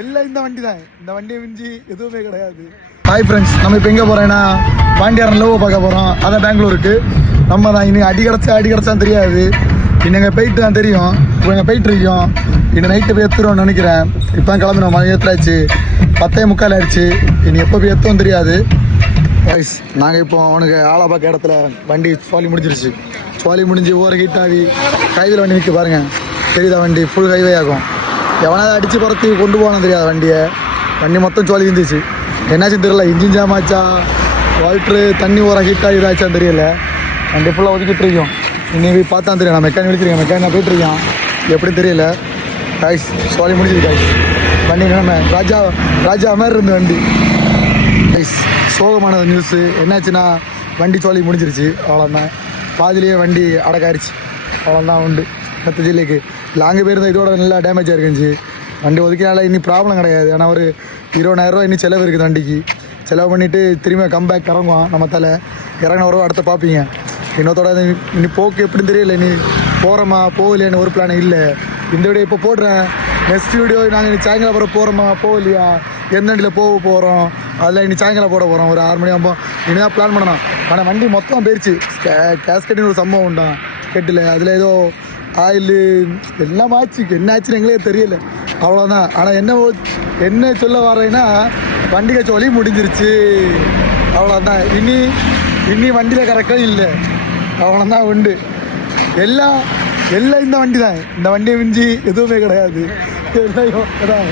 எல்லாம் இந்த வண்டி தான். இந்த வண்டியை மிஞ்சி எதுவுமே கிடையாது. ஹாய் ஃப்ரெண்ட்ஸ், நம்ம இப்போ எங்கே போகிறோன்னா பாண்டியாரன் லோவோ பார்க்க போகிறோம். அதான் பெங்களூருக்கு. நம்ம தான் இன்னும் அடி கிடச்சான்னு தெரியாது. இன்னும் போயிட்டு தான் தெரியும். இப்போ இங்கே போயிட்டு இருக்கோம். இன்னும் நைட்டு போய் எத்துருவோம்னு நினைக்கிறேன். இப்போ கிளம்பினோம். மணி ஏற்றாச்சு, 10:45 ஆயிடுச்சு. இனி எப்போ போய் எத்தவும் தெரியாது. வாய்ஸ் நாங்கள் இப்போ அவனுக்கு ஆளா பார்க்க இடத்துல வண்டி சோலி முடிஞ்சிருச்சு. சோலி முடிஞ்சு ஓர ஹீட்டாகி கைவில் வண்டி நிற்க பாருங்கள். தெரியுதா? வண்டி ஃபுல் ஹைவே ஆகும். எவனாவது அடித்து பறத்து கொண்டு போகணும் தெரியாது. வண்டி மொத்தம் சோலி இருந்துச்சு. என்னாச்சும் தெரியல. இன்ஜின் ஜாம் ஆச்சா, வால்ட்ரு தண்ணி ஓர ஹீட்டாக இதாச்சான்னு தெரியல. வண்டி ஃபுல்லாக ஒதுக்கிட்டு இருக்கோம். இன்னைக்கு பார்த்தா தெரியும். நான் மெக்கானிக் விழிச்சிருக்கேன். மெக்கானிக் போயிட்டு இருக்கேன். எப்படி தெரியல. காய்ஸ் சோலி முடிஞ்சுது. காய்ஸ் வண்டி நம்ம ராஜா மாதிரி இருந்து வண்டி. காய்ஸ் சோகமான நியூஸு என்னாச்சுன்னா, வண்டி சோலி முடிஞ்சிருச்சு. அவ்வளோதான். பாதிலேயே வண்டி அடக்காயிருச்சு. அவ்வளோதான் உண்டு. மற்ற ஜில்லைக்கு லாங்கு போயிருந்தால் இதோட நல்லா டேமேஜாக இருந்துச்சு. வண்டி ஒதுக்கினால இன்னும் ப்ராப்ளம் கிடையாது. ஆனால் ஒரு 20,000 இன்னும் செலவு இருக்குது. வண்டிக்கு செலவு பண்ணிவிட்டு திரும்ப கம்பேக் இறங்குவான். நம்ம தலை இறங்கின வரவோ அடுத்த பார்ப்பீங்க. இன்னொருத்தோட இனி போக்கு எப்படின்னு தெரியல. இனி போகிறோமா போகலையான்னு ஒரு பிளான் இல்லை. இந்த வீடியோ இப்போ போடுறேன். நெக்ஸ்ட் வீடியோ நாங்கள் இனி சாயங்காலம் அப்புறம் போகிறோமா போகலையா, எந்த வண்டியில் போகிறோம், அதில் இனி சாயங்காலம் போட போகிறோம். ஒரு 6 மணி ஆகும்போது இனிதான் பிளான் பண்ணணும். ஆனால் வண்டி மொத்தம் போயிடுச்சு. கேஸ்கட்டின்னு ஒரு சம்பவம் உண்டா கெட்டில். அதில் ஏதோ ஆயிலு எல்லாம் ஆச்சு. என்ன ஆச்சுன்னு எங்களே தெரியல. அவ்வளோதான். ஆனால் என்ன சொல்ல வரேன்னா, வண்டிக்கு சோலி முடிஞ்சிருச்சு. அவ்வளோதான். இனி வண்டியில் கறக்கம் இல்லை. அவ்வளோதான் உண்டு. எல்லாம் இந்த வண்டி தான். இந்த வண்டியை மிஞ்சி எதுவுமே கிடையாது. எல்லாம்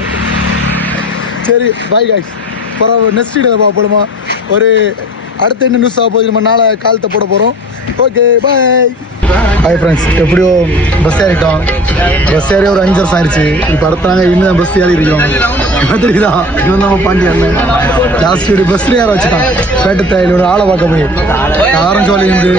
சரி, பாய் காய்ஸ். பரவாயில்ல. நெக்ஸ்ட் வீடியோவில் பார்ப்போமா. ஒரு அடுத்த என்ன நியூஸ் ஆக போகுது. நம்ம நாளை காலத்தை போட போகிறோம். Okay bye. ஹாய் ஃப்ரெண்ட்ஸ், எப்படியோ பஸ் ஏறிட்டோம். பஸ் ஏறி ஒரு 5 வருஷம் ஆயிடுச்சு. இப்போ அடுத்த நாங்கள் இன்னும் பஸ் ஏறி இருக்கோம். என்ன தெரியுதா? இவன் தான் பாண்டியன். லாஸ்ட் வீடு பஸ்லேயே ஏற வச்சுட்டான். பேட்டு தாயில் ஒரு ஆளை பார்க்க போய் ஆரஞ்சோலி இருந்து